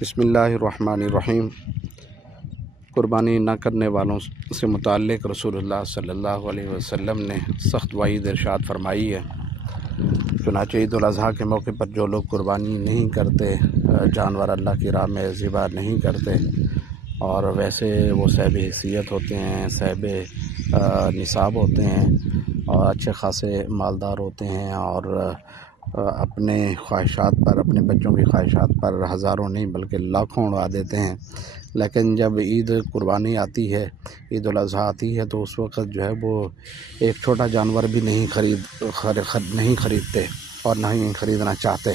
بسم اللہ الرحمن الرحیم۔ قربانی نہ کرنے والوں سے متعلق رسول اللہ صلی اللہ علیہ وسلم نے سخت وعید ارشاد فرمائی ہے۔ چنانچہ عید الاضحیٰ کے موقع پر جو لوگ قربانی نہیں کرتے، جانور اللہ کی راہ میں ذبح نہیں کرتے، اور ویسے وہ صاحب حیثیت ہوتے ہیں، صاحب نصاب ہوتے ہیں اور اچھے خاصے مالدار ہوتے ہیں، اور اپنے خواہشات پر، اپنے بچوں کی خواہشات پر ہزاروں نہیں بلکہ لاکھوں اڑا دیتے ہیں، لیکن جب عید قربانی آتی ہے، عید الاضحیٰ آتی ہے، تو اس وقت جو ہے وہ ایک چھوٹا جانور بھی نہیں خریدتے اور نہ ہی خریدنا چاہتے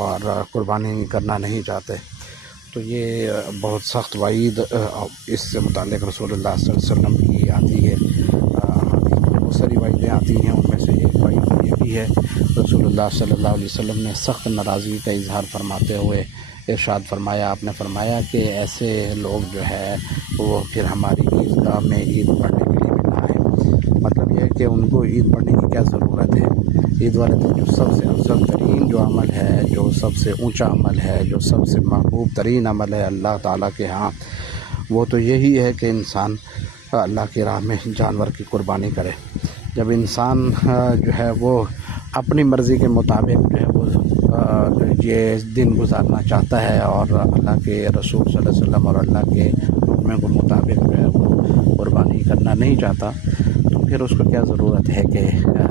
اور قربانی کرنا نہیں چاہتے۔ تو یہ بہت سخت وعید اس سے متعلق رسول اللہ صلی اللہ علیہ وسلم کی آتی ہے۔ بہت ساری وعیدیں آتی ہیں، ان میں سے ایک وعید یہ بھی ہے، رسول اللہ صلی اللہ علیہ وسلم نے سخت ناراضگی کا اظہار فرماتے ہوئے ارشاد فرمایا، آپ نے فرمایا کہ ایسے لوگ جو ہے وہ پھر ہماری عیدگاہ میں عید پڑھنے کے لیے بھی نہ آئیں۔ مطلب یہ ہے کہ ان کو عید پڑھنے کی کیا ضرورت ہے؟ عید والے دن جو سب سے افضل ترین جو عمل ہے، جو سب سے اونچا عمل ہے، جو سب سے محبوب ترین عمل ہے اللہ تعالیٰ کے ہاں، وہ تو یہی ہے کہ انسان اللہ کی راہ میں جانور کی قربانی کرے۔ جب انسان جو ہے وہ اپنی مرضی کے مطابق جو ہے وہ یہ دن گزارنا چاہتا ہے اور اللہ کے رسول صلی اللہ علیہ وسلم اور اللہ کے حکم کے مطابق جو ہے وہ قربانی کرنا نہیں چاہتا، تو پھر اس کو کیا ضرورت ہے کہ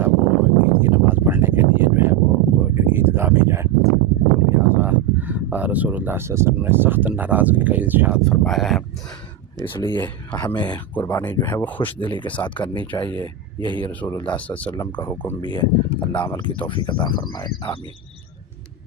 وہ عید کی نماز پڑھنے کے لیے جو ہے وہ عیدگاہ میں جائے؟ تو لہٰذا رسول اللہ صلی اللہ علیہ وسلم نے سخت ناراضگی کا ارشاد فرمایا ہے، اس لیے ہمیں قربانی جو ہے وہ خوش دلی کے ساتھ کرنی چاہیے۔ یہی رسول اللہ صلی اللہ علیہ وسلم کا حکم بھی ہے۔ اللہ عمل کی توفیق عطا فرمائے، آمین۔